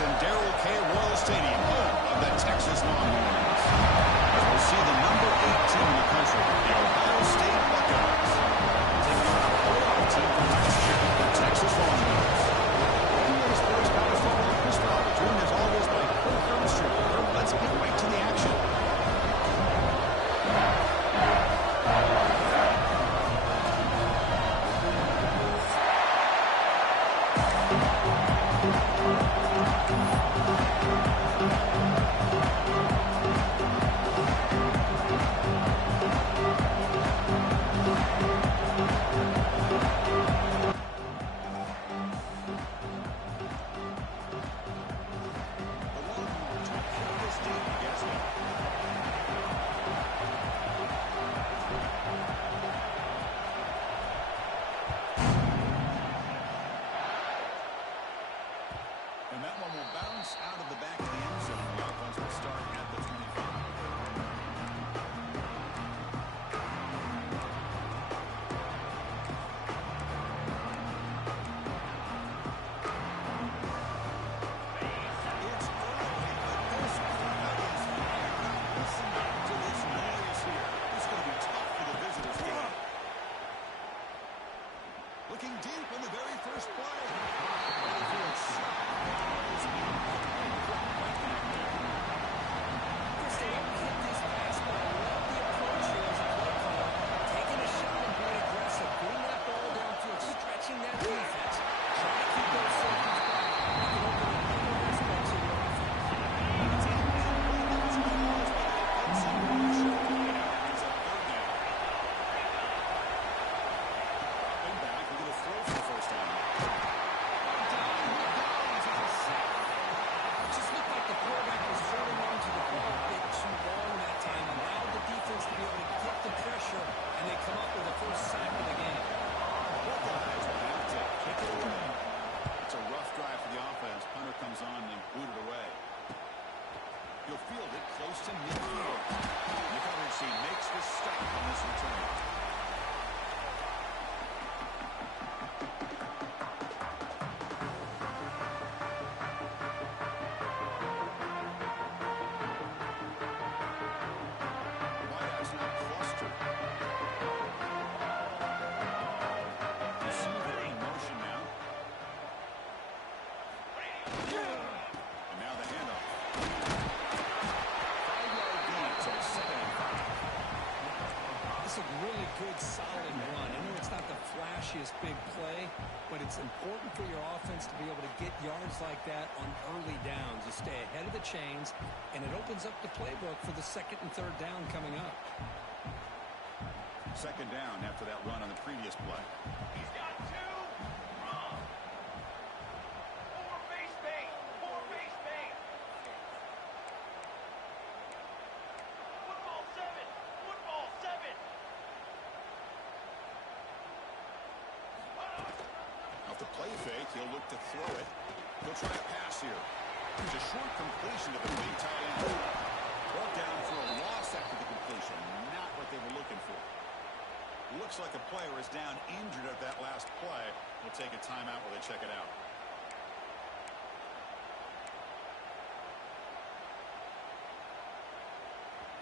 in Darrell K. Royal Stadium, home of the Texas Longhorns. As we'll see the number 8 team in the country, the Ohio State Buckeyes, taking on a playoff team from last year, the Texas Longhorns. NBA Sports College Football Chris Ball, joined as always by Kirk Herbstreit. Let's get right to the action. And that one will bounce out of the back of the end zone. The offense will start at the 25. It's early, but this crowd is fired up. Listen to this noise here. It's going to be tough for the visitors game. Looking deep in the very first play. He'll field it close to midfield. He makes the stop on this return. Wideouts now clustered. You see the in motion now. And now the handoff. It's a really good, solid run. I know it's not the flashiest big play, but it's important for your offense to be able to get yards like that on early downs. You stay ahead of the chains, and it opens up the playbook for the second and third down coming up. Second down after that run on the previous play. He's got two. Wrong. Four base bait. Football seven. Off the play fake, he'll look to throw it. He'll try a pass here. There's a short completion to the big tight end. Brought down for a loss after the completion. Not what they were looking for. Looks like a player is down injured at that last play. We'll take a timeout while they check it out.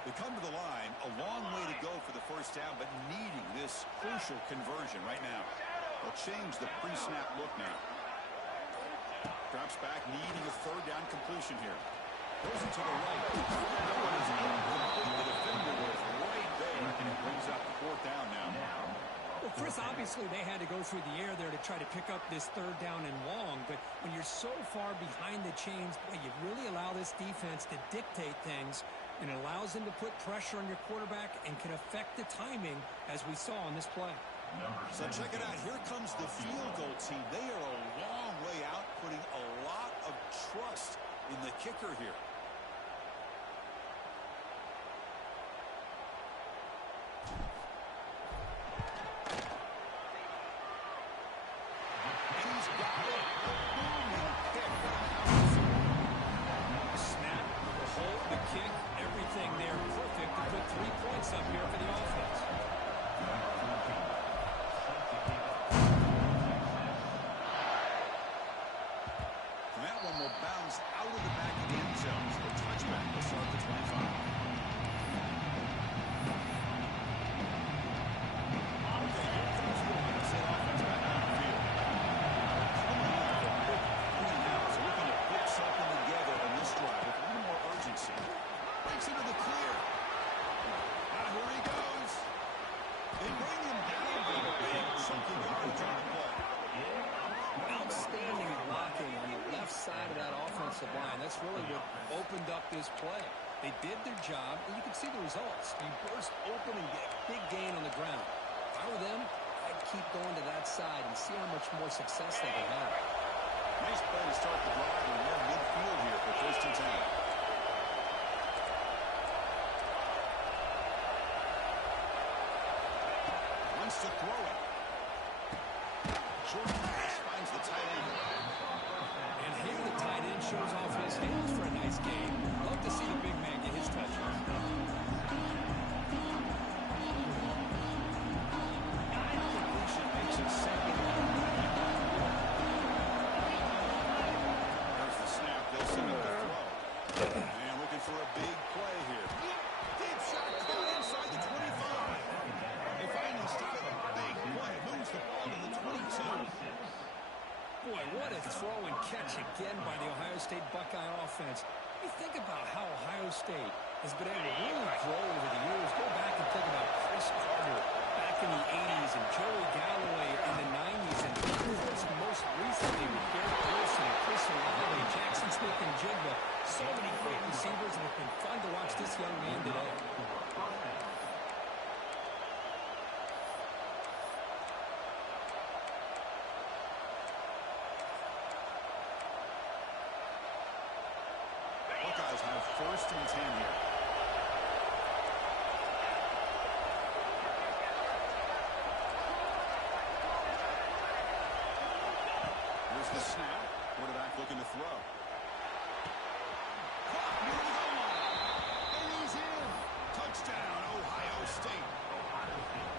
They come to the line, a long way to go for the first down, but needing this crucial conversion right now. They'll change the pre-snap look now. Drops back, needing a third down completion here. Goes into the right. That one is incomplete. The defender was right there, and it brings up the fourth down now. Well, Chris, obviously they had to go through the air there to try to pick up this third down and long, but when you're so far behind the chains, boy, you really allow this defense to dictate things, and it allows them to put pressure on your quarterback and can affect the timing, as we saw on this play. So check it out. Here comes the field goal team. They are a long way out, putting a lot of trust in the kicker here. 25. Okay, here comes the Ohio State offense back on the field. Coming off a quick 3 and out, so looking to put something together in this drive with a little more urgency. Breaks into the clear. Now here he goes. They bring him down with a big chunk of yardage on the play. Outstanding blocking on the left side of that offensive line. That's really what opened up this play. They did their job, and you can see the results. You burst open and get a big gain on the ground. If I were them, I'd keep going to that side and see how much more success they can have. Nice play to start the drive, and they're midfield here for 1st and 10. Wants to throw it. Short pass finds the tight end. And here the tight end shows off his hands for a nice game. Love to see the big man get his touches. Completion makes it 2nd. There's the snap. They'll send it to throw. And looking for a big play here. Deep shot caught inside the 25. They finally stop it. Big play. Moves the ball to the 22. Boy, what a throw and catch again by the Ohio State Buckeye offense. You think about how Ohio State has been able to really grow over the years. Go back and think about Chris Carter back in the 80s and Joey Galloway in the 90s. And most recently with Garrett Wilson and Chris Olave, Jackson Smith and Jigba. So many great receivers, and it's been fun to watch this young man today. Buckeyes have 1st and 10 here. Here's the snap. Quarterback looking to throw. Caught near the goal line. And he's in. Touchdown, Ohio State.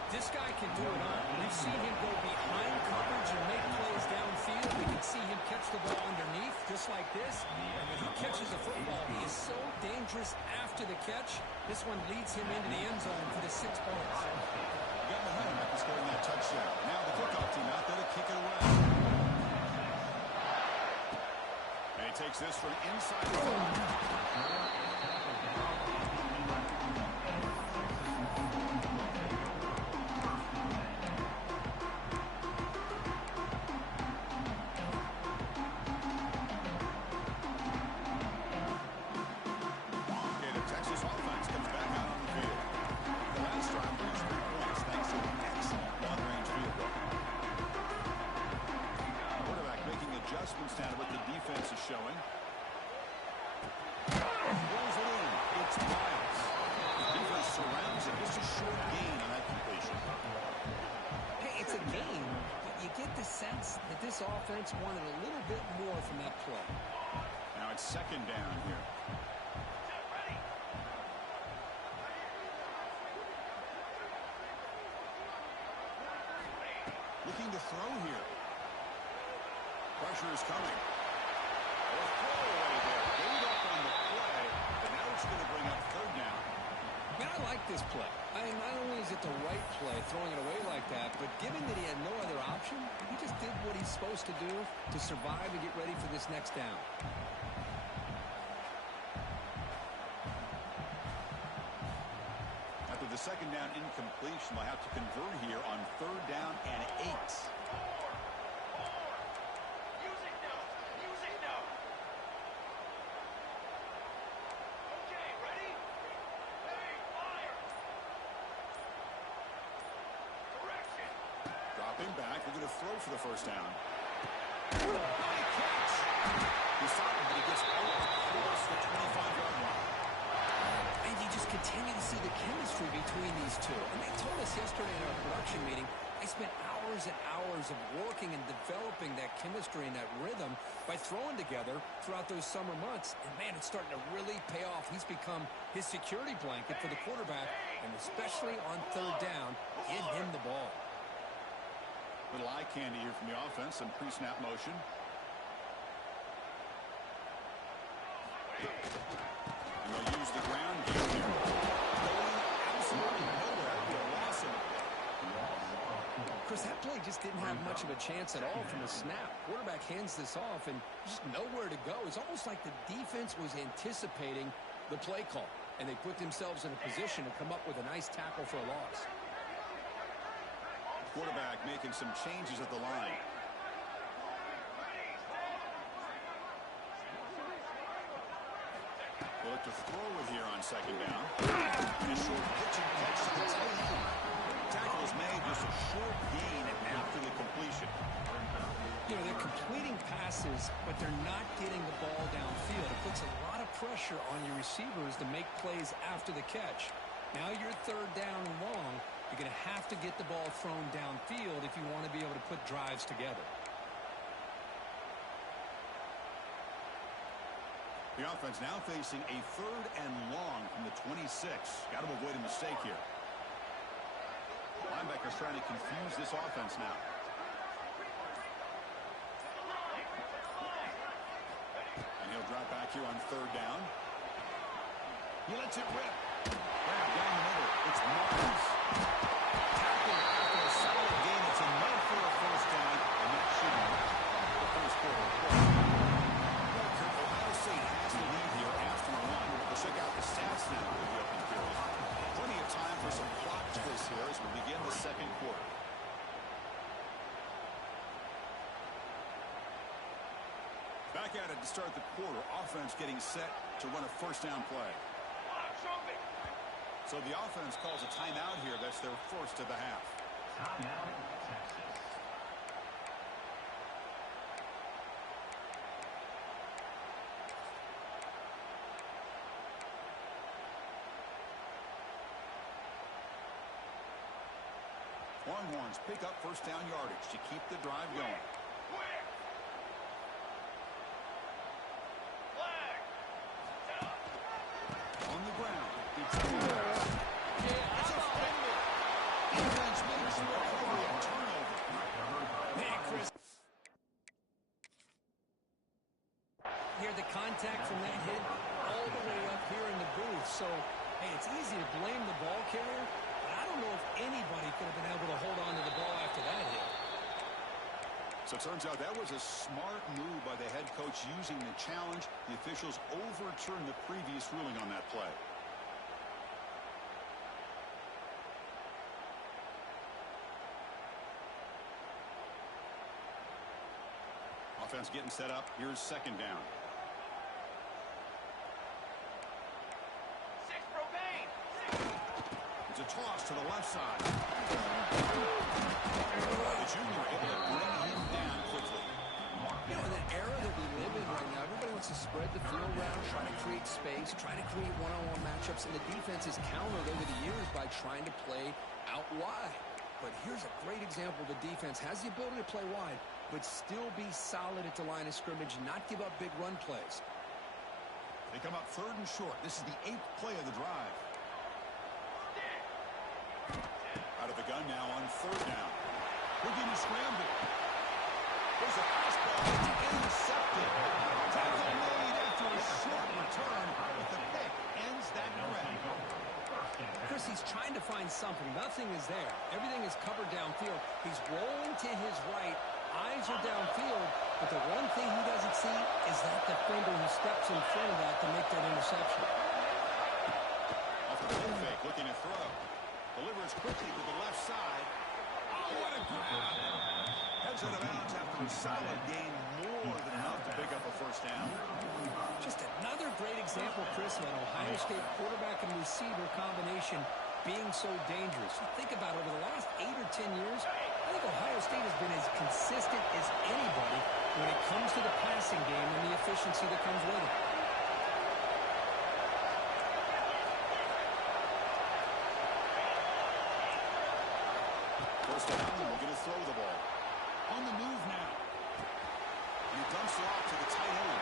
This guy can do it all. We've seen him go behind coverage and make plays downfield. We can see him catch the ball underneath, just like this. And when he catches the football, he is so dangerous after the catch. This one leads him into the end zone for the 6 points. Got behind him after scoring that touchdown. Now the kickoff team out there to kick it away. And he takes this from inside the 5. Down to what the defense is showing. Rolls it in. It's Miles. The defense surrounds it. Just a short gain on that completion. Hey, it's a game, but you get the sense that this offense wanted a little bit more from that play. Now it's 2nd down here. Looking to throw here. Pressure is coming. A throwaway there. Gave up on the play, and now it's going to bring up 3rd down. Man, I like this play. I mean, not only is it the right play, throwing it away like that, but given that he had no other option, he just did what he's supposed to do to survive and get ready for this next down. After the 2nd down incompletion, they'll have to convert here on 3rd down and 8. Dropping back, they're going to throw for the 1st down. Nice catch. He's stopped, but he gets out across the 25-yard line. And you just continue to see the chemistry between these two. And they told us yesterday in our production meeting, they spent hours and hours of working and developing that chemistry and that rhythm by throwing together throughout those summer months. And, man, it's starting to really pay off. He's become his security blanket for the quarterback, and especially on 3rd down, get him the ball. Little eye candy here from the offense, some pre-snap motion. They'll use the ground game here. Going absolutely nowhere to loss him. Chris, that play just didn't have much of a chance at all from the snap. Quarterback hands this off and just nowhere to go. It's almost like the defense was anticipating the play call, and they put themselves in a position to come up with a nice tackle for a loss. Quarterback making some changes at the line. They'll look to throw it here on second down. And a short pitch and catch to the tight end. Tackle is made, just a short gain after the completion. You know, they're completing passes, but they're not getting the ball downfield. It puts a lot of pressure on your receivers to make plays after the catch. Now you're third down and long. You're going to have to get the ball thrown downfield if you want to be able to put drives together. The offense now facing a third and long from the 26. Got to avoid a mistake here. Linebacker's trying to confuse this offense now. And he'll drop back here on third down. He lets it rip. Grab down the middle. It's Martins. Tackle after a solid gain. It's enough for a first down. And that should be the first quarter. Ohio State has the lead here after one. We'll check out the stats now for the opening period. Plenty of time for some plot twists here as we begin the second quarter. Back at it to start the quarter. Offense getting set to run a first down play. So the offense calls a timeout here. That's their first of the half. Timeout, Texas. Longhorns pick up first down yardage to keep the drive going. On the ground. It's that's a fumble. Defense makes the recovery and turnover. Man, Chris. Hear the contact from that hit all the way up here in the booth. So, hey, it's easy to blame the ball carrier. I don't know if anybody could have been able to hold on to the ball after that hit. So it turns out that was a smart move by the head coach using the challenge. The officials overturned the previous ruling on that play. Offense getting set up. Here's second down. It's a toss to the left side. The junior able to bring him down quickly. You know, in the era that we live in right now, everybody wants to spread the field around, try to create space, try to create one-on-one matchups, and the defense is countered over the years by trying to play out wide. But here's a great example. The defense has the ability to play wide, but still be solid at the line of scrimmage, not give up big run plays. They come up third and short. This is the 8th play of the drive. Out of the gun now on third down. Looking to scramble. There's a fastball. It's intercepted. Tackle made after a short return, but the pick ends that drive. Chris, he's trying to find something. Nothing is there. Everything is covered downfield. He's rolling to his right. Eyes are downfield, but the one thing he doesn't see is that defender who steps in front of that to make that interception. Off the full fake, looking to throw. Delivers quickly to the left side. Oh, what a grab! Heads out of bounds after a solid gain, more than enough to pick up a first down. Just another great example, Chris, of an Ohio State quarterback and receiver combination being so dangerous. You think about it, over the last 8 or 10 years, I think Ohio State has been as consistent as anybody when it comes to the passing game and the efficiency that comes with it. First down, we're going to throw the ball. On the move now. And he dumps it off to the tight end.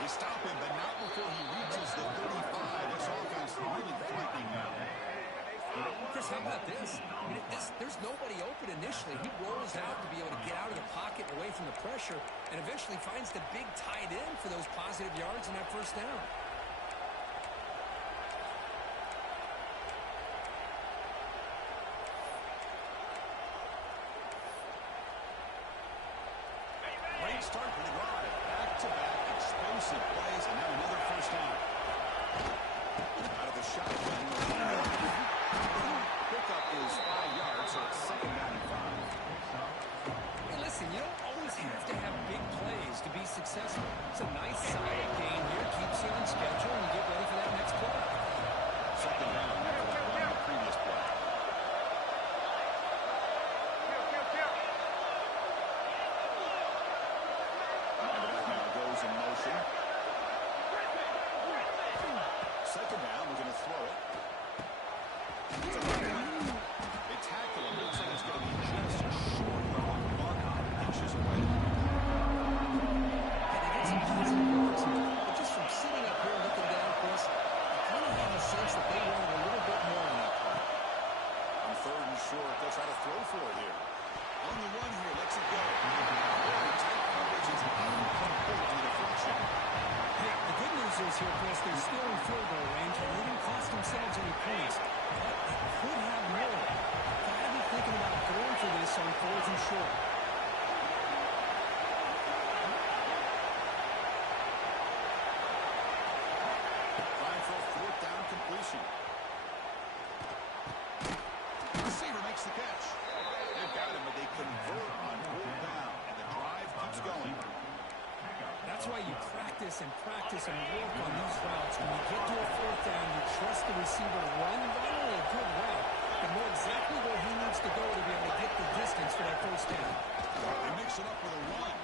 They stop him, but not before he reaches the 35. This offense really threatening now. Chris, how about this? I mean, there's nobody open initially. He rolls out to be able to get out of the pocket away from the pressure and eventually finds the big tight end for those positive yards in that first down. start for the drive. Back-to-back explosive plays, and now another first down. Out of the shotgun. Pickup is 5 yards, so it's second down and 5. Hey, listen, you don't always have to have big plays to be successful. It's a nice, solid gain here. Keeps you on schedule, and you get ready for that next play. Second down after that run on the previous play. And back now goes in motion. Second down, we're going to throw it. It's a run. They tackle him. Looks like it's going to be just short of the mark, inches away. And they get some positive marks here. But just from sitting up here looking down, Chris, I kind of have a sense that they wanted a little bit more on that play. On third and short, they'll try to throw for it here. On the run here, lets it go. The tight coverage is incomplete on the deflection. Hey, the good news is here, Chris, they're still in field goal range, and they didn't cost themselves any points. But they could have more. Gotta be thinking about going for this on fourth and short. Trying for a fourth down completion. Receiver makes the catch. They've got him, but they convert on fourth down, and the drive keeps going. That's why you practice and practice and work on these routes. When you get to a fourth down, you trust the receiver to run not only a good route, but know exactly where he needs to go to be able to get the distance for that first down. They mix it up with a run.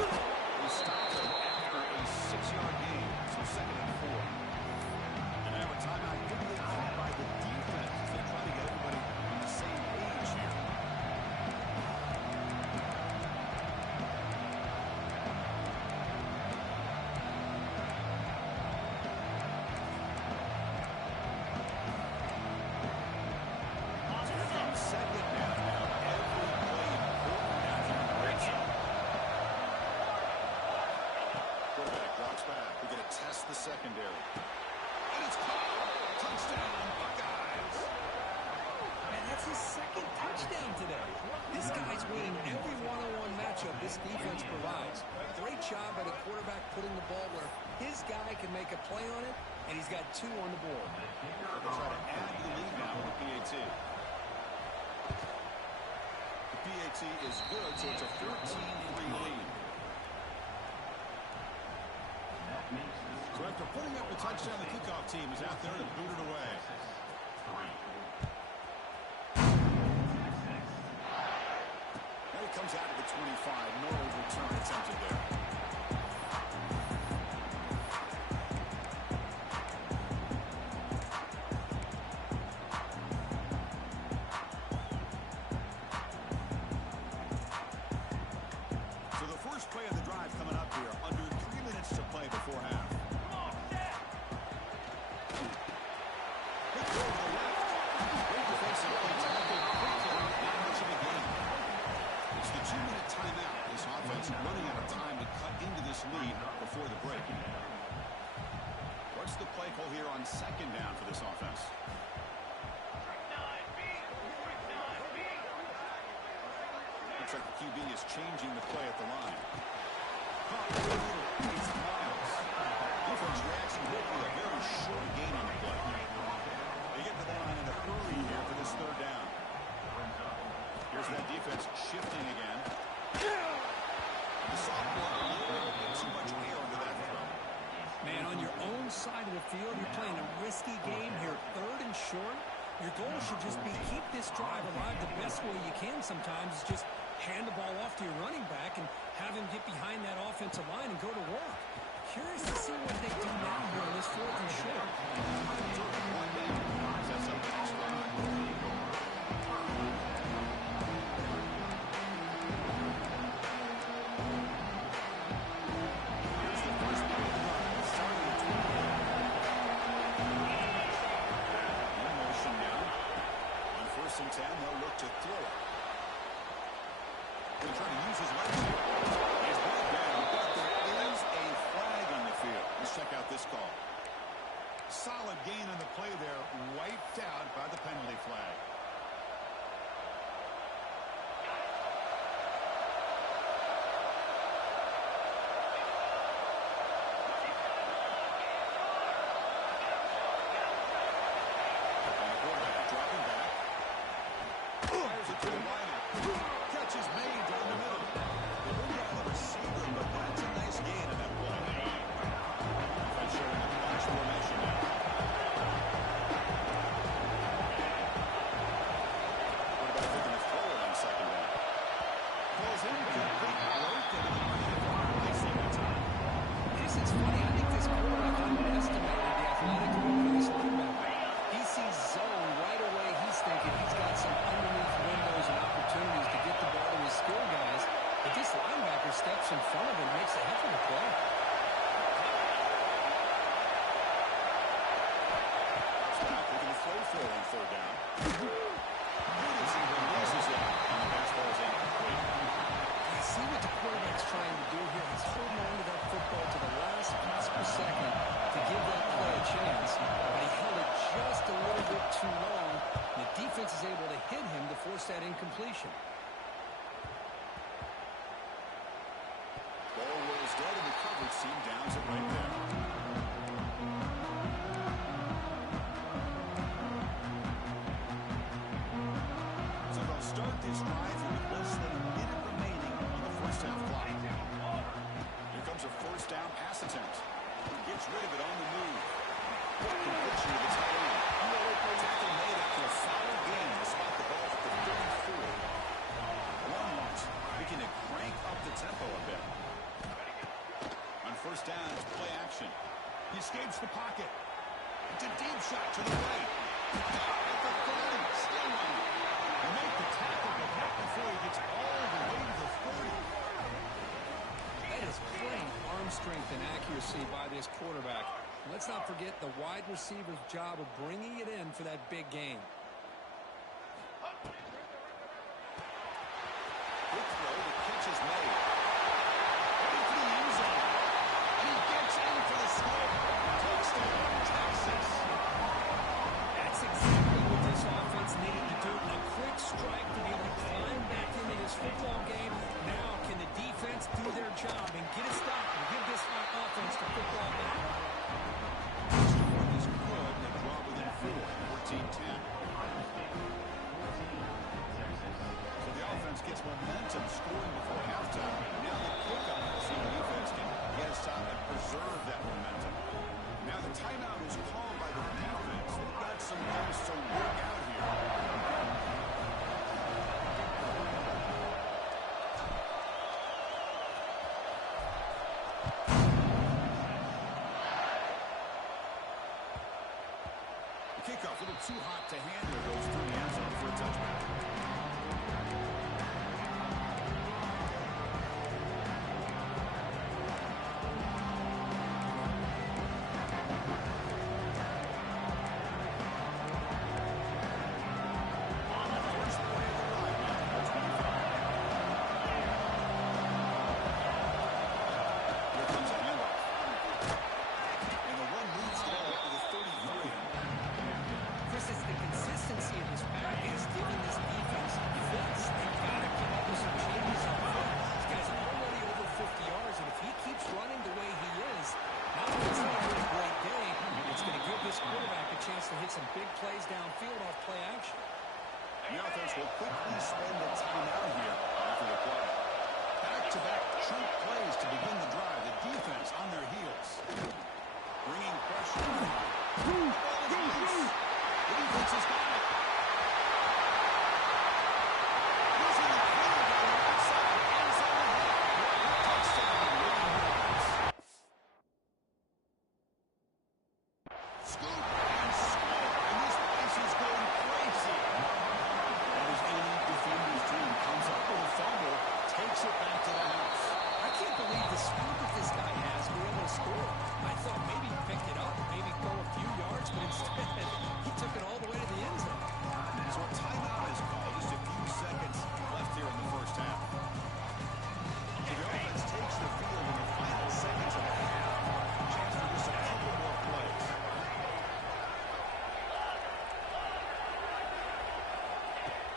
He stops him after a 6-yard gain, so second and 4. And now a timeout quickly called by the defense as they try to get everybody on the same page here. Here comes second down now. Every play important down here in the red zone. Quarterback drops back. We're going to test the secondary. And it's caught. Touchdown, Buckeyes. Man, that's his second touchdown today. This guy's winning every one-on-one matchup this defense provides. Great job by the quarterback putting the ball where his guy can make a play on it, and he's got 2 on the board. They'll try to add to the lead now with the PAT. The PAT is good, so it's a 13-3 lead. So after putting up a touchdown, the kickoff team is out there to boot it away. Now he comes out of the 25. No return attempted there. So the first play of the drive coming up here. Under 3 minutes to play before half. Good throw to the left. Great defensive play tackle quickly. Not much of a gain. It's the 2-minute timeout. This offense running out of time to cut into this lead before the break. What's the play call here on second down for this offense? Looks like the QB is changing the play at the line. It's Miles. Defense reaction quickly. A very short gain on the play. They get to the line in a hurry here for this third down. Here's that defense shifting again. The sophomore a little bit too much air under that throw. Man, on your own side of the field, you're playing a risky game here, third and short. Your goal should just be keep this drive alive the best way you can sometimes. Is just hand the ball off to your running back and have him get behind that offensive line and go to work. Curious to see what they do now here on this fourth and short. Sets up the next drive. Here's the first play of the drive. Starting at 20. In motion now. On 1st and 10, they'll look to throw it. Going to try to use his legs here. He's brought down, but there is a flag on the field. Let's check out this call. Solid gain on the play there, wiped out by the penalty flag. steps in front of him. Makes a heck of a play. Back looking to throw for it on third down. Notice he releases it, and the pass ball is incomplete. You see what the quarterback's trying to do here. He's holding on to that football to the last possible second to give that play a chance, but he held it just a little bit too long. The defense is able to hit him to force that incompletion. Ball rolls dead, and the coverage team downs it right there. So they'll start this drive with less than a minute remaining on the first half clock. Here comes a first down pass attempt. Gets rid of it on the move. Quick completion to the tight end. Tackle made after a solid gain to spot the ball at the 34. Longhorns looking to crank up the tempo a bit. On first down, it's play action. He escapes the pocket. It's a deep shot to the right. At the 30, still running. They make the tackle, but not before he gets all the way to the 30. That is plain arm strength and accuracy by this quarterback. Let's not forget the wide receiver's job of bringing it in for that big gain. Quick throw, the catch is made. Ready for the end zone. And he gets in for the score. Touchdown, Texas. That's exactly what this offense needed to do. A quick strike to be able to climb back into this football game. Now can the defense do their job and get a stop and give this offense the football back? Is good. They draw within 14-10. So the offense gets momentum scoring before halftime. Now the quick-up receiving defense can get a stop and preserve that momentum. Now the timeout is called by the defense. They've got some things to work out here. Kickoff a little too hot to handle, goes through the end zone for a touchback. First play of the drive now, number 25. Here comes a handoff. And the run moves the ball up to the 33. Chris, it's the consistency of this package giving this defense fits. They've got to come up with some changes up front. This guy's already over 50 yards, and if he keeps running the way he is, not only is he having a great day, it's going to give this quarterback a chance to hit some big plays downfield off play action. The offense will quickly spend a timeout here after the play. Back-to-back chunk plays to begin the drive. The defense on their heels. Bringing pressure. The defense has got it. Using the quarterback on the outside. Ends on the hit. Touchdown, Longhorns. Scoop and score. And this place is going crazy. And his elite defender's team comes up with a fumble, takes it back to the house. I can't believe the speed that this guy has to be able to score. I thought maybe he picked it up, maybe go a few yards, but instead he took it all the way to the end zone. So a timeout is called. Just a few seconds left here in the first half. So the offense takes the field in the final seconds of the half. Chance for just a couple more plays.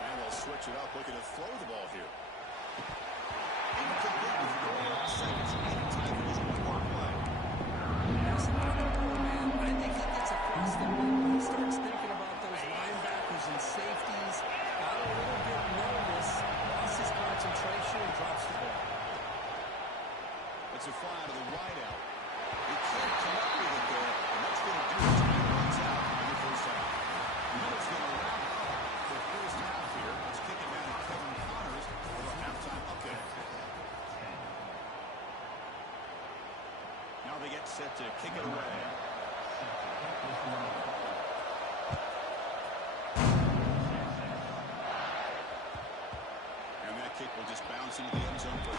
And they'll switch it up, looking to throw the ball here. Incomplete with 4 seconds remaining. Time for just one more play. That's not the ball, man. I think he gets across the middle. He starts thinking about those linebackers and safeties. Got a little bit nervous, lost his concentration, and drops the ball. It's a fly out of the wide out. He can't come up with it there, and that's going to do it. Time runs out in the first half. And then it's going to wrap up the first half here. Let's kick it down to Kevin Connors for a halftime update. Now they get set to kick it away. And that kick will just bounce into the end zone for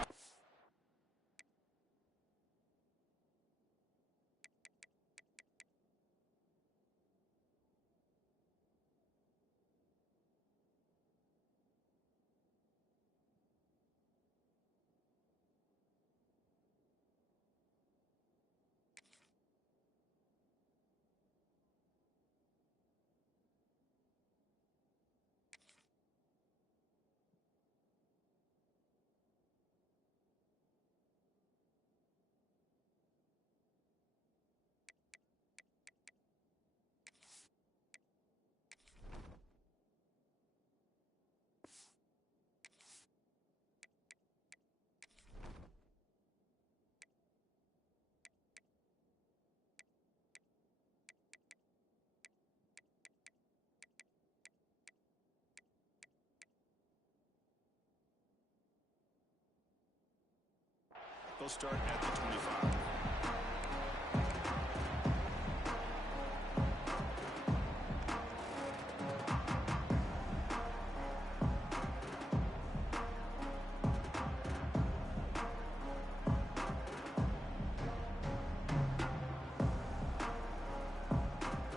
They'll start at the 25.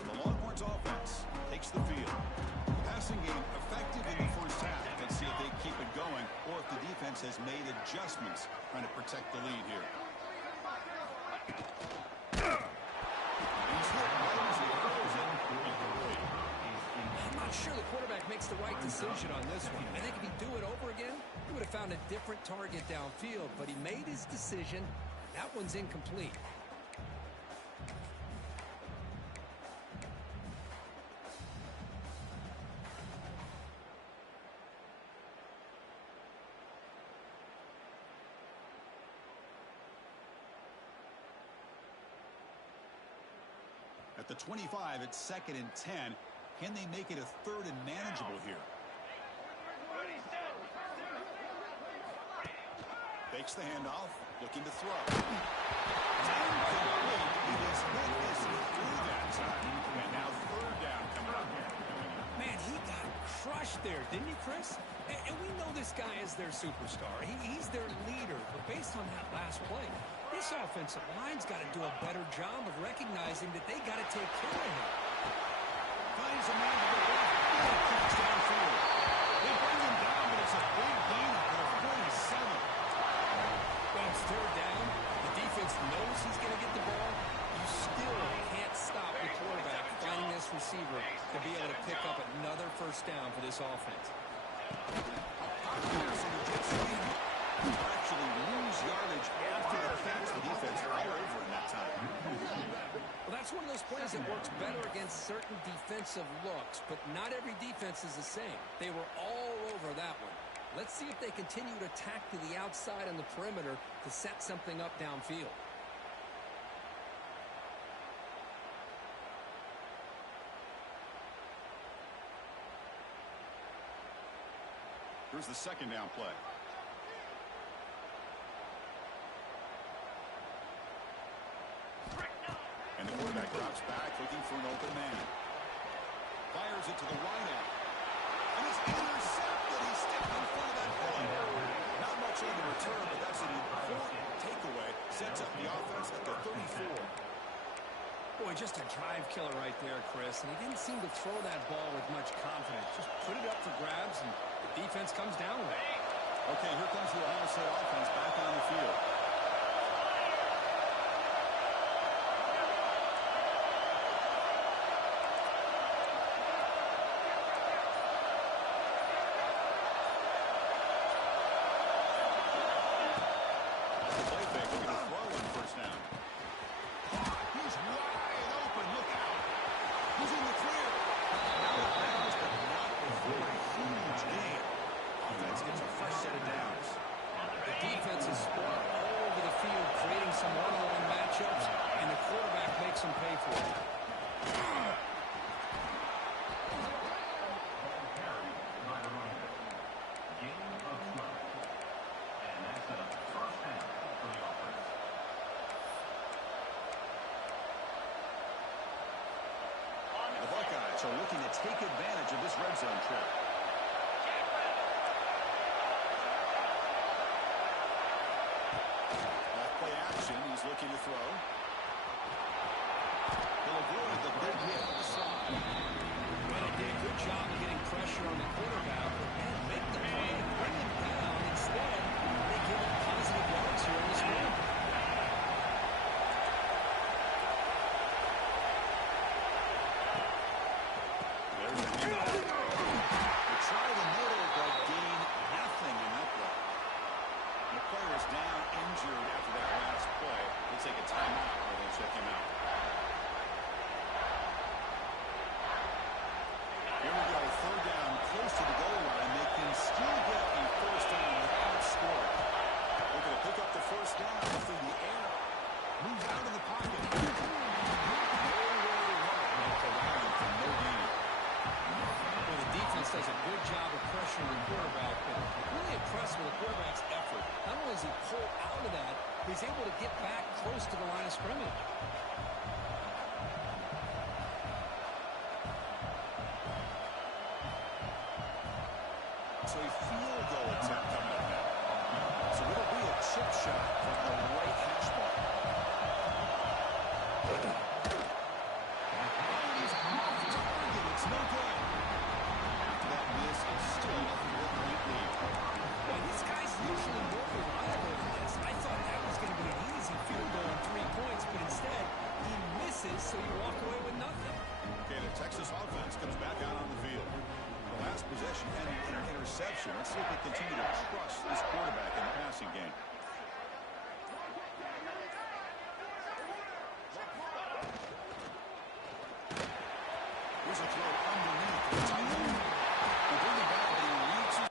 The Longhorns offense takes the field. Passing game effective in the first half. Let's see if they keep it going or if the defense has made adjustments trying to protect the lead here. He's hit right as he throws it. Incomplete. I'm not sure the quarterback makes the right decision on this one. I think if he'd do it over again, he would have found a different target downfield, but he made his decision. That one's incomplete. At the 25, it's 2nd and 10. Can they make it a 3rd and manageable here? Ready, set. Fakes the handoff, looking to throw. Incomplete. He has hit his through that time. And now 3rd down coming up. Man, he got crushed there, didn't he, Chris? And we know this guy is their superstar. He's their leader. But based on that last play, this offensive line's got to do a better job of recognizing that they got to take care of him. Finds a man to the left. Kicks downfield. They bring him down, but it's a big gain for the 47. When it's 3rd down, the defense knows he's going to get the ball. You still can't stop the quarterback finding this receiver to be able to pick up another 1st down for this offense. Actually lose yardage after the catch. The defense all over in that time. Well, that's one of those plays that works better against certain defensive looks, but not every defense is the same. They were all over that one. Let's see if they continue to attack to the outside on the perimeter to set something up downfield. Here's the 2nd down play. And the quarterback drops back, looking for an open man. Fires it to the wideout. And it's intercepted. He stepped in front of that play. Not much on the return, but that's an important takeaway. Sets up the offense at the 34. Boy, just a drive killer right there, Chris. And he didn't seem to throw that ball with much confidence. Just put it up for grabs, and the defense comes down with it. Okay, here comes the Ohio State offense back on the field. Play fake, looking to throw on 1st down. He's wide open, look out. He's in the clear. Now the bounds, but not before a huge gain. Offense gets a fresh set of downs. The defense is spread all over the field, creating some one-on-one matchups, and the quarterback makes them pay for it. Carry by the running back. Gain of 12. And that's a 1st down for the offense. The Buckeyes are looking to take advantage of this red zone trip. Off play action, he's looking to throw. He'll avoid the big hit on the side. Well, they did a good job of getting pressure on the quarterback and make the play and bring him down. Instead, they give him positive yards here on the screen. There's the handoff. They try the middle, but gain nothing in that play. The player is down injured after that last play. He'll take a timeout while they check him out. Here we go, 3rd down, close to the goal line. They can still get a 1st down without scoring. Looking to pick up the 1st down through the air. Moves out of the pocket. Nowhere to run after allowing for no gain. Well, the defense does a good job of pressuring the quarterback, but really impressed with the quarterback's effort. Not only does he pull out of that, he He's able to get back close to the line of scrimmage. So a field goal attempt coming up now. So it'll be a chip shot from the right hash mark. He's off target. It's no good. After that miss, it's still a 4-point lead. Well, this guy's usually more reliable than this. I thought that was going to be an easy field goal and 3 points, but instead he misses, so you walk away with nothing. Okay, the Texas offense comes back out on the field. The last possession ended in an interception. Let's see if they continue to trust this quarterback in the passing game. Here's a throw underneath. The tight end. They bring it back, but he reaches.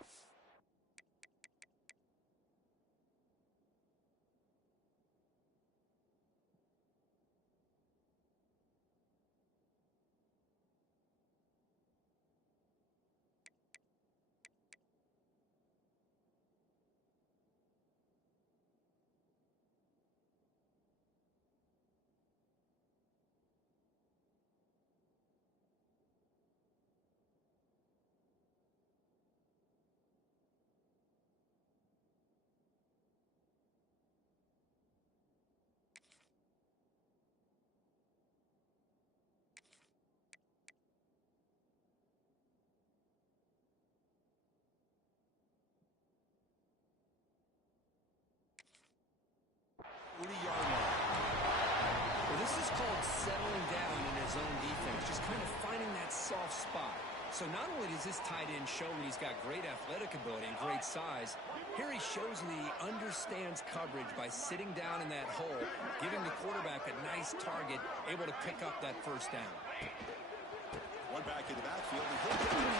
Well, this is called settling down in his own defense, just kind of finding that soft spot. So not only does this tight end show that he's got great athletic ability and great size, here he shows that he understands coverage by sitting down in that hole, giving the quarterback a nice target, able to pick up that first down. One back in the backfield, and he'll get it.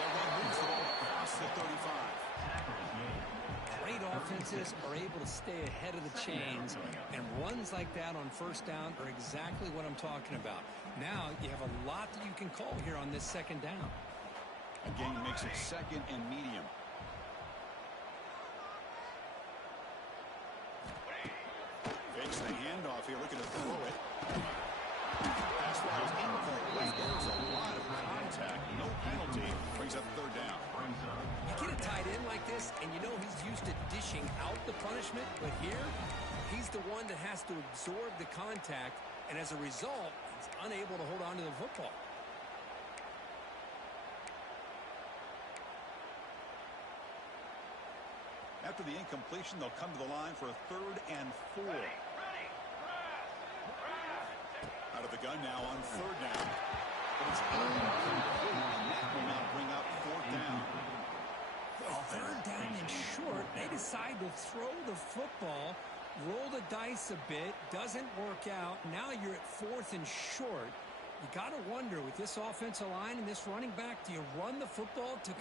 They'll run moves the ball across the 35. Great offenses are able to stay ahead of the chains, and runs like that on first down are exactly what I'm talking about. Now you have a lot that you can call here on this second down. Again, makes it second and medium. Fakes the handoff here, looking to throw it. Pass was incomplete. There's a lot of contact. No penalty. Brings up third down. You get a tight end like this, and you know he's used to dishing out the punishment, but here, he's the one that has to absorb the contact, and as a result, he's unable to hold on to the football. After the incompletion, they'll come to the line for a 3rd and 4. Out of the gun now on 3rd down. But it's incomplete, and that will now bring up 4th down. Well, 3rd down and short, they decide to throw the football, roll the dice a bit, doesn't work out. Now you're at 4th and short. You got to wonder, with this offensive line and this running back, do you run the football to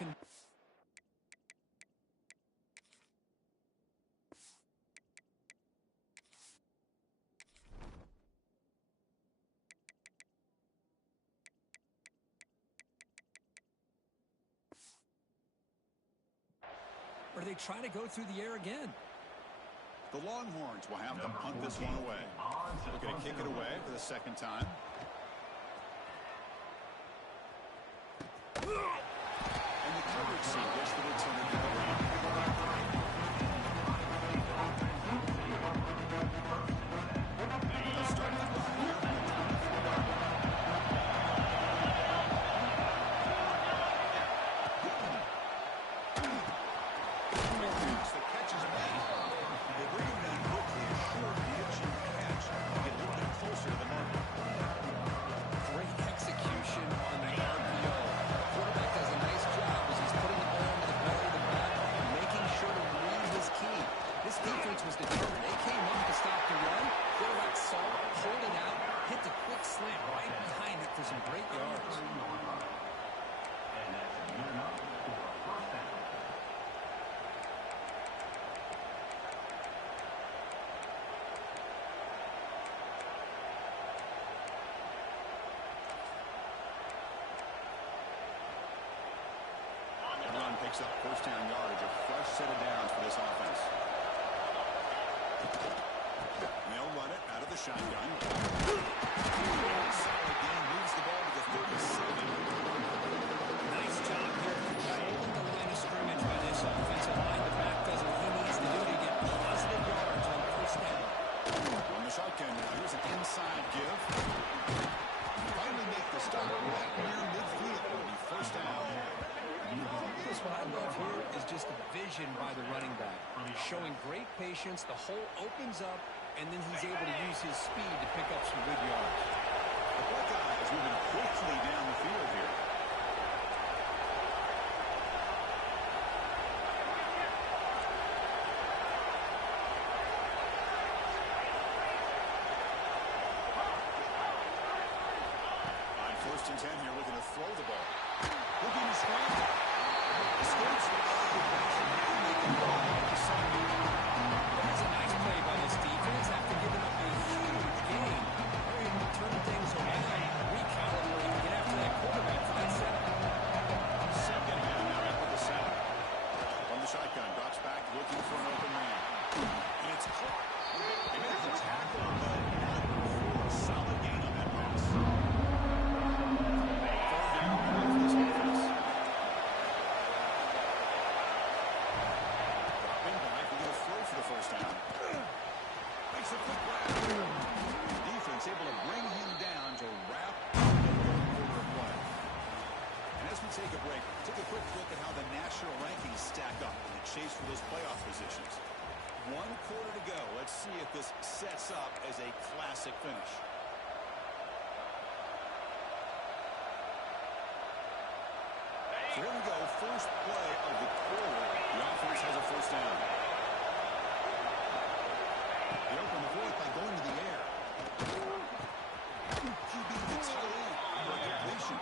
or do they try to go through the air again? The Longhorns will have to punt this one away. They're going to kick it away for the 2nd time. And the coverage team gets the return to the ground. They'll start the drive here. The catch is made. They bring him down quickly, a short pitch and catch. Get a little bit closer to the marker. Great execution on the RPO. Quarterback does a nice job as he's putting the ball into the belly of the back and making sure to read his key. This defense was determined. They came up to stop the run. Quarterback saw it, pulled it out, hit the quick slant right behind it for some great yards. And that's good enough for a first down. The run picks up 1st down yardage, a fresh set of downs for this offense. They'll run it out of the shotgun. Solid gain, moves the ball to the 37. Nice job here controlling the line of scrimmage by this offensive line. The back does what he needs to do to get positive yards on first down. On the shotgun now, here's an inside give. Finally make the stop right near midfield. It'll be first down. Chris, what I love here is just the vision by the running back. Showing great patience, the hole opens up, and then he's able to use his speed to pick up some good yards. The Buckeyes moving quickly down the field here. On 1st and 10 here, looking to throw the ball. Looking to scramble. Escapes the now making the ball on the side. There's a nice play by this defense after giving up a huge gain. They're able to turn things around, recalibrate, and get after that quarterback for that setup. Second down now after the sack. From the shotgun, drops back, looking for an open man. And it's caught. They made the tackle, but not for a solid gain on that pass. Third down now for this offense. Dropping back, we're going to throw for the first down. Makes a quick grab. Defense able to bring him down to wrap up the third quarter of play. And as we take a break, take a quick look at how the national rankings stack up in the chase for those playoff positions. 1 quarter to go. Let's see if this sets up as a classic finish. So here we go. First play of the quarter. The offense has a first down. They open the void by going to the air. QB to the tight end for a completion.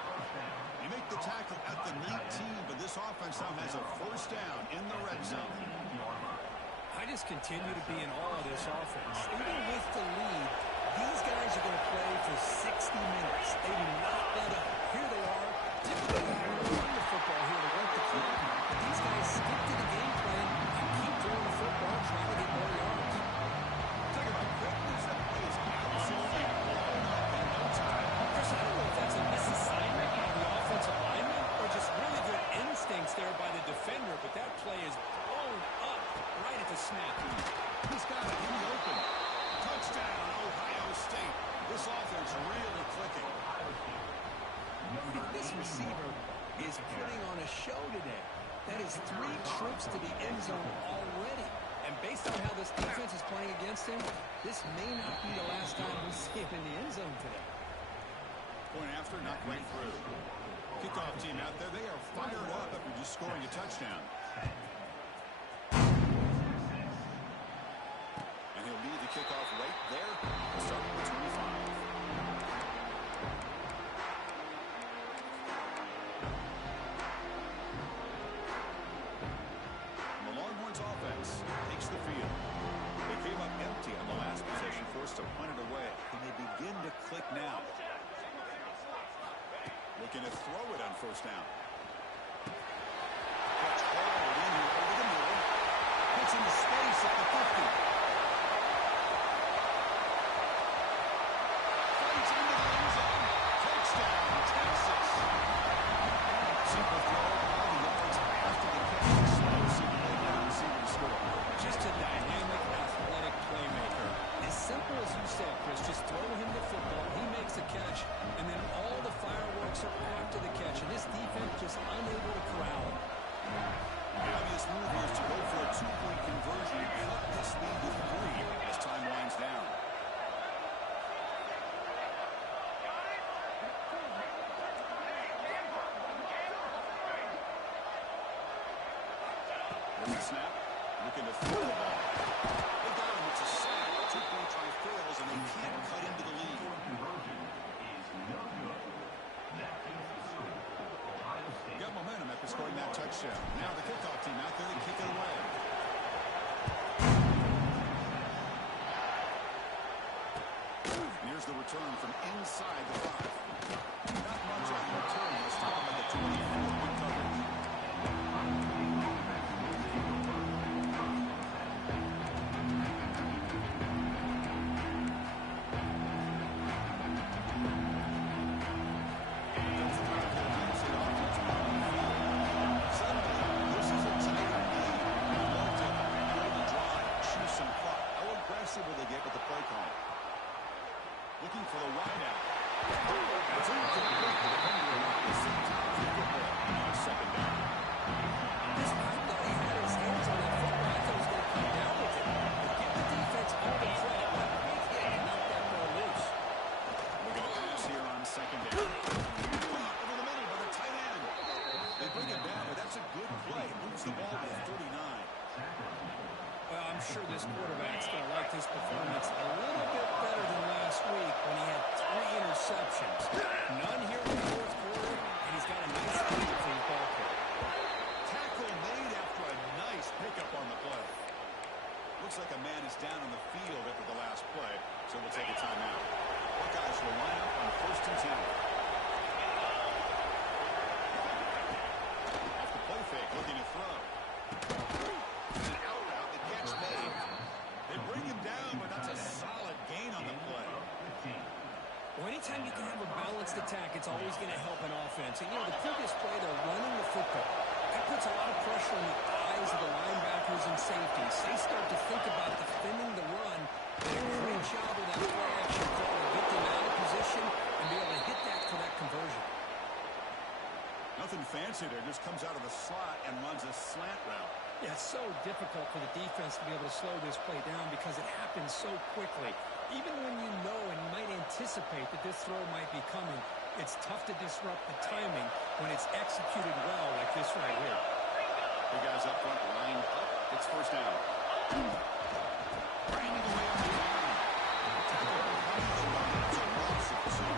They make the tackle at the 19, but this offense now has a first down in the red zone. I just continue to be in awe of this offense. Even with the lead, these guys are going to play for 60 minutes. They do not let up. Here they are. Typically, they're running the football here to work the clock. But these guys stick to the game plan and keep throwing the football, trying to get more yards. Talk about quickness. That play is absolutely blown up in no time. Chris, I don't know if that's a misassignment on the offensive lineman or just really good instincts there by the defender, but that play is blown up right at the snap. He's got it in the open. Touchdown, Ohio State. This offense really clicking. This receiver is putting on a show today. That is 3 trips to the end zone already. And based on how this defense is playing against him, this may not be the last time we see him in the end zone today. Point after, knocked right through. Kickoff team out there. They are fired up after just scoring a touchdown. And he'll lead the kickoff right there, starting with 25. The Longhorns offense takes the field. They came up empty on the last possession, forced to punt it away. And they begin to click now. Looking to throw it on first down. Catch hauled in here over the middle. Puts into space at the 50. Fights into the end zone. Touchdown, Texas. Simple throw, all the yards after the catch. Explosive play by the receiver to score. Just a dynamic, athletic playmaker. As simple as you said, Chris, just throw him the football. He makes a catch, and then all the fireworks are after the catch. And this defense just unable to corral him. The obvious move here is to go for a 2-point conversion and cut this lead with 3 as time winds down. There's the snap. Looking to throw the ball. They got him. It's a sack. 2-point try fails, and they can't cut into the lead. Got momentum after scoring that touchdown. Now the kickoff team out there to kick it away. Here's the return from inside the 5. Not much on the return. Let's talk about the 24-point coverage. flexible they get with the play call. Looking for the wide out. That's incomplete. The defender around the same time as the football. Now second down. I thought he had his hands on that football. I thought he was going to come down with it. But give the defense all the credit. What a big hit to knock that ball loose. Look at the pass here on second down. Over the middle by the tight end. They bring him down, but that's a good play. Moves the ball to 39. Well, I'm sure this quarterback's going to like this performance a little bit better than last week when he had 3 interceptions. None here in the fourth quarter, and he's got a nice lead for his ball carrier. Tackle made after a nice pickup on the play. Looks like a man is down on the field after the last play, so we'll take a timeout. Buckeyes will line up on 1st and 10. Off the play fake, looking to throw. An out route, the catch made. They bring him down, but that's a solid gain on the play. Well, anytime you can have a balanced attack, it's always going to help an offense. And, the previous play, they're running the football. That puts a lot of pressure on the eyes of the linebackers and safeties. They start to think about defending the run. They did a great job with that play action call to get them out of position and be able to hit that for that conversion. Nothing fancy there, just comes out of the slot and runs a slant route. Yeah, it's so difficult for the defense to be able to slow this play down because it happens so quickly. Even when you know and might anticipate that this throw might be coming, it's tough to disrupt the timing when it's executed well like this right here. The guys up front lined up. It's 1st down. Grinding away on the line. Tackle behind the line. It's a loss of 2.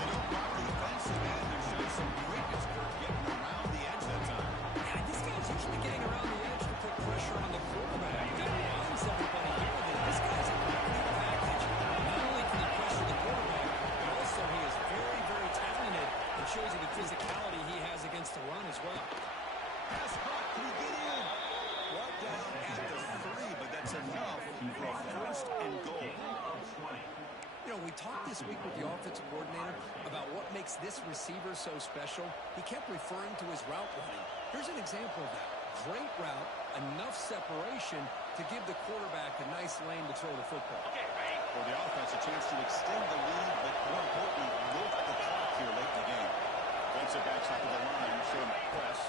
They don't block the defensive end. They're showing some quickness, Kirk, getting around the edge that time. Yeah, this guy's usually getting around the edge to put pressure on the quarterback. He reminds everybody here that this guy's a complete package. Not only can he pressure the quarterback, but also he is very, very talented and shows you the physicality he has against the run as well. Pass caught. Can he get in? Brought down at the 3, but that's enough for a 1st and goal. We talked this week with the offensive coordinator about what makes this receiver so special. He kept referring to his route running. Here's an example of that. Great route, enough separation to give the quarterback a nice lane to throw the football. For the offense, a chance to extend the lead, but more importantly, milk the clock here late in the game. Defensive backs up to the line, showing press.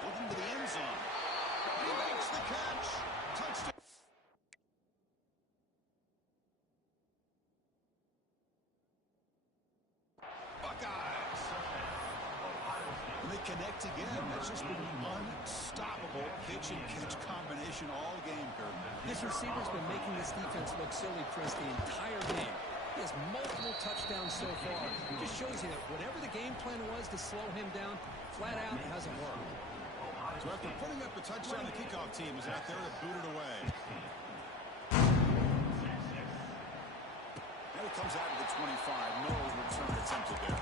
Looking to the end zone. He makes the catch. Touchdown. Buckeyes. And they connect again. That's just been an unstoppable pitch and catch combination all game, Kirk. This receiver's been making this defense look silly, Chris, the entire game. He has multiple touchdowns so far. It just shows you that whatever the game plan was to slow him down, flat out, it hasn't worked. So after putting up a touchdown, the kickoff team is out there to boot it away. And it comes out to the 25. No return attempted there.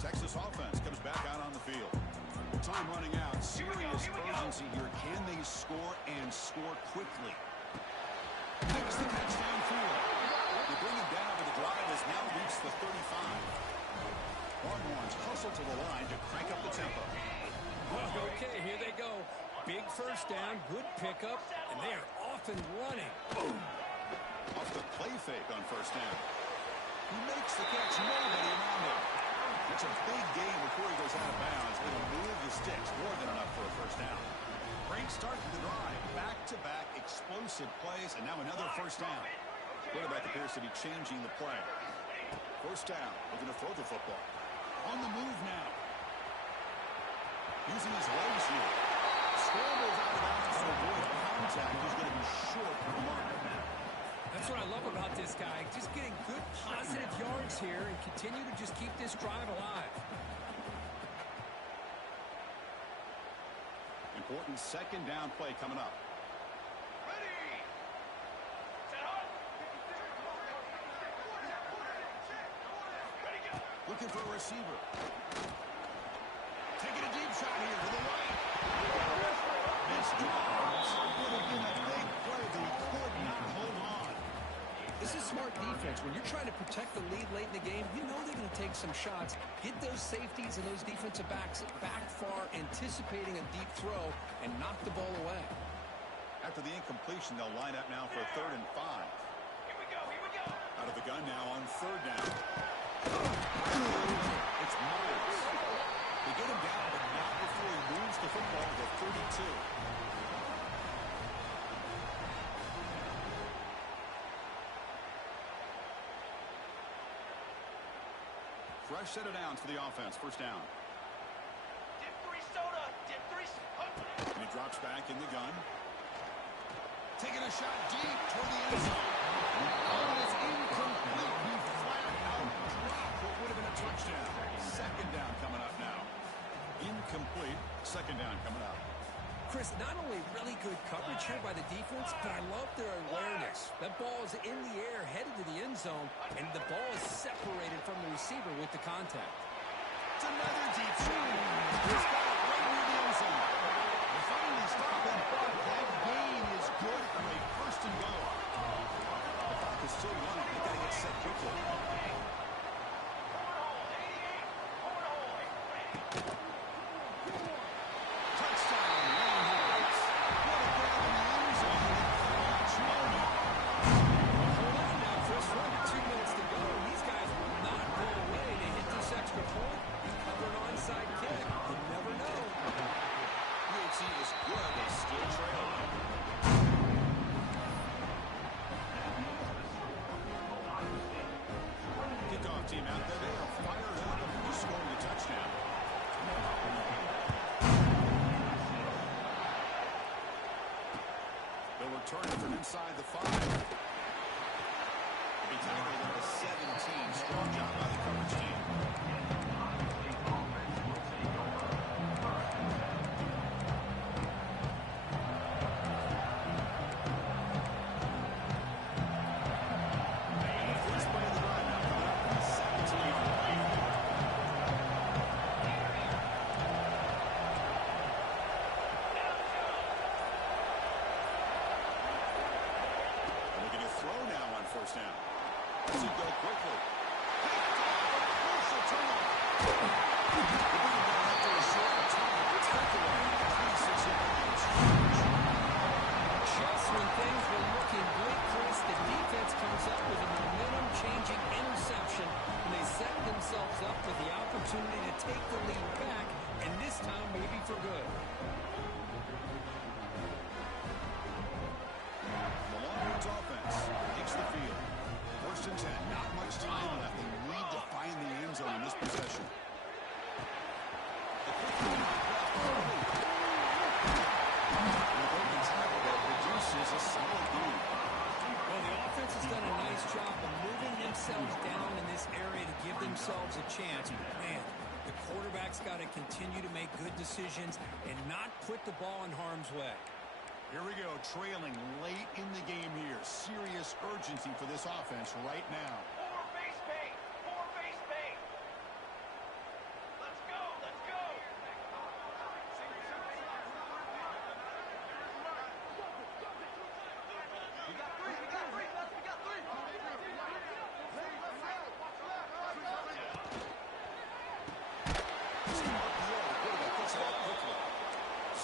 Texas offense comes back out on the field. Time running out. Serious urgency here. Can they score and score quickly? Makes the catch downfield. They bring him down, but the drive has now reached the 35. Longhorns hustle to the line to crank up the tempo. Okay, here they go. Big 1st down, good pickup, and they are off and running. Boom. Off the play fake on 1st down. He makes the catch. Nobody around him. It's a big gain before he goes out of bounds. It'll move the sticks. More than enough for a 1st down. Great start to the drive. Back-to-back explosive plays, and now another 1st down. Quarterback appears to be changing the play. 1st down. Looking to throw the football. On the move now. Using his legs here. Scrambles out of bounds to avoid contact. He's going to be short of the mark. That's what I love about this guy. Just getting good positive yards here and continue to just keep this drive alive. Important 2nd down play coming up. Ready. Set up. Ready, Looking for a receiver. Taking a deep shot here to the right. Missed drops. Would have been a big play that he could not hold on. This is smart defense. When you're trying to protect the lead late in the game, you know they're going to take some shots, get those safeties and those defensive backs back far, anticipating a deep throw, and knock the ball away. After the incompletion, they'll line up now for 3rd and 5. Here we go, here we go. Out of the gun now on 3rd down. It's Myers. They get him down, but not before he moves the football to 32. Fresh set of downs for the offense. 1st down. Dip 3 soda. Dip 3. And he drops back in the gun. Taking a shot deep toward the end zone. Oh, it's incomplete. He flat out dropped what would have been a touchdown. 2nd down coming up now. Incomplete. 2nd down coming up. Chris, not only really good coverage here by the defense, but I love their awareness. That ball is in the air, headed to the end zone, and the ball is separated from the receiver with the contact. It's another deep shot. He's got it right near the end zone. They finally stop him, but that gain is good for a 1st and goal. The clock is still running. They got to get set quickly. Team out there, they are fired up after scoring a touchdown. They'll return it from inside the 5. They'll be tackled at the 17. Strong job by the coverage team. A chance. Man, the quarterback's got to continue to make good decisions and not put the ball in harm's way. Here we go, trailing late in the game here. Serious urgency for this offense right now. 4 base paint. 4 base paint. Let's go. Let's go. We got 3. We got 3. We got 3.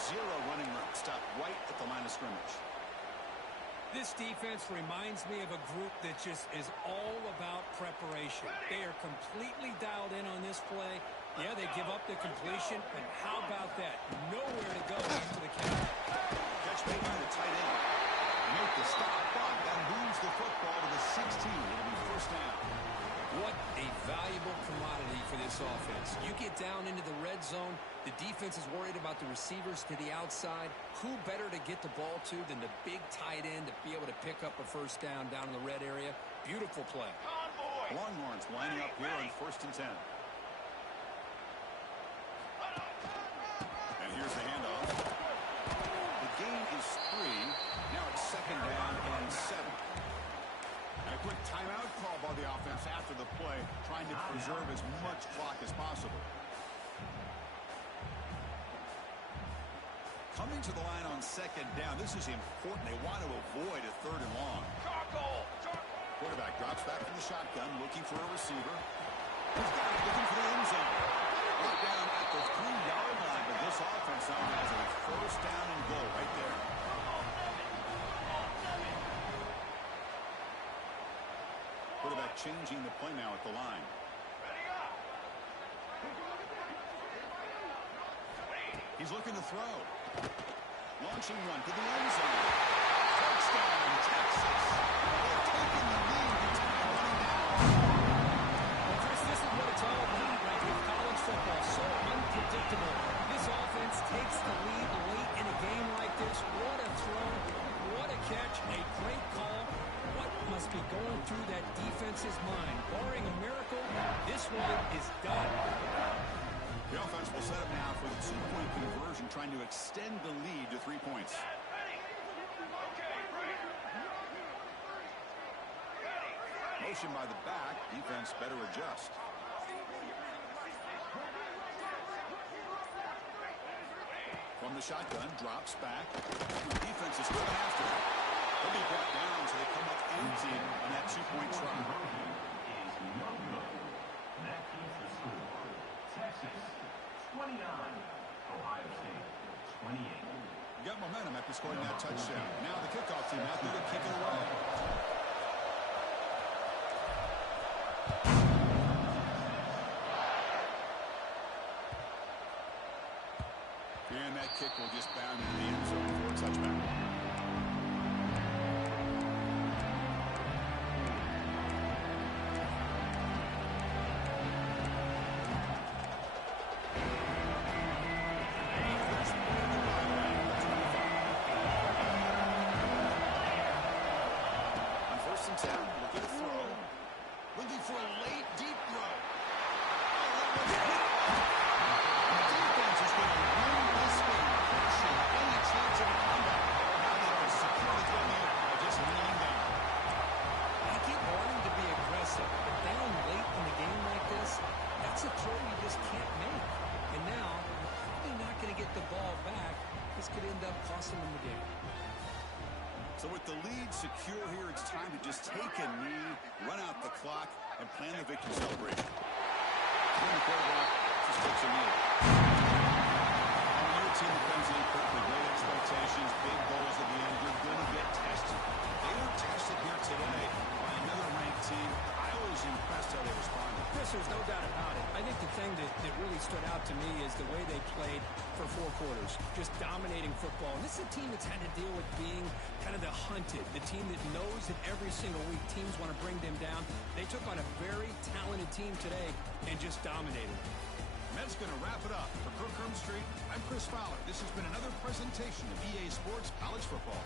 Zero running route. Stop right at the line of scrimmage. This defense reminds me of a group that just is all about preparation. They are completely dialed in on this play. Yeah, they give up the completion, but how about that? Nowhere to go after the catch. Catch made by the tight end. Make the stop, but that moves the football to the 16. It'll be 1st down. What a valuable commodity for this offense. You get down into the red zone, the defense is worried about the receivers to the outside. Who better to get the ball to than the big tight end to be able to pick up a 1st down in the red area? Beautiful play. Convoy. Longhorns lining up here on 1st and 10. And here's the handoff. The gain is 3. Now it's 2nd down and 7. And a quick timeout call by the offense after the play, trying trying to preserve as much clock as possible. Coming to the line on second down. This is important. They want to avoid a third and long. Quarterback drops back from the shotgun, looking for a receiver. He's got it, looking for the end zone. Right down at the 3-yard line, but this offense now has a first down and goal right there. Quarterback changing the play now at the line. He's looking to throw. Launching one to the end zone. Touchdown, Texas. They're taking the lead with time running down. Well, Chris, this is what it's all about, right? With college football, so unpredictable. This offense takes the lead late in a game like this. What a throw. What a catch. A great call. What must be going through that defense's mind? Barring a miracle, this one is done. The offense will set up now for the 2-point conversion, trying to extend the lead to 3 points. Motion by the back. Defense better adjust. From the shotgun, drops back. Defense is coming after him. He'll be brought down, so they come up empty on that 2-point try. That keeps the score. Texas 29, Ohio State 28. Got momentum after scoring that touchdown. Now the kickoff team out there to kick it away. And that kick will just bound into the end zone for a touchback. On 1st and 10, looking to throw. Looking for a late, deep throw. Oh, that was the defense is going to win this game, pushing any chance of a comeback. Now they are secure to throw the air by just kneeling down. They keep wanting to be aggressive, but down late in the game like this, that's a throw you just can't make. And now, you're probably not going to get the ball back. This could end up costing them the game. So with the lead secure here, it's time to just take a knee, run out the clock, and plan the victory celebration. Then the quarterback just takes a knee. And your team defends it perfectly. Great expectations, big goals at the end. You're going to get tested. They were tested here today by another ranked team. I was impressed how they responded. Chris, there's no doubt about it. I think the thing that really stood out to me is the way they played for 4 quarters, just dominating football. And this is a team that's had to deal with being kind of the hunted, the team that knows that every single week teams want to bring them down. They took on a very talented team today and just dominated. And that's going to wrap it up. For Kirk Street, I'm Chris Fowler. This has been another presentation of EA Sports College Football.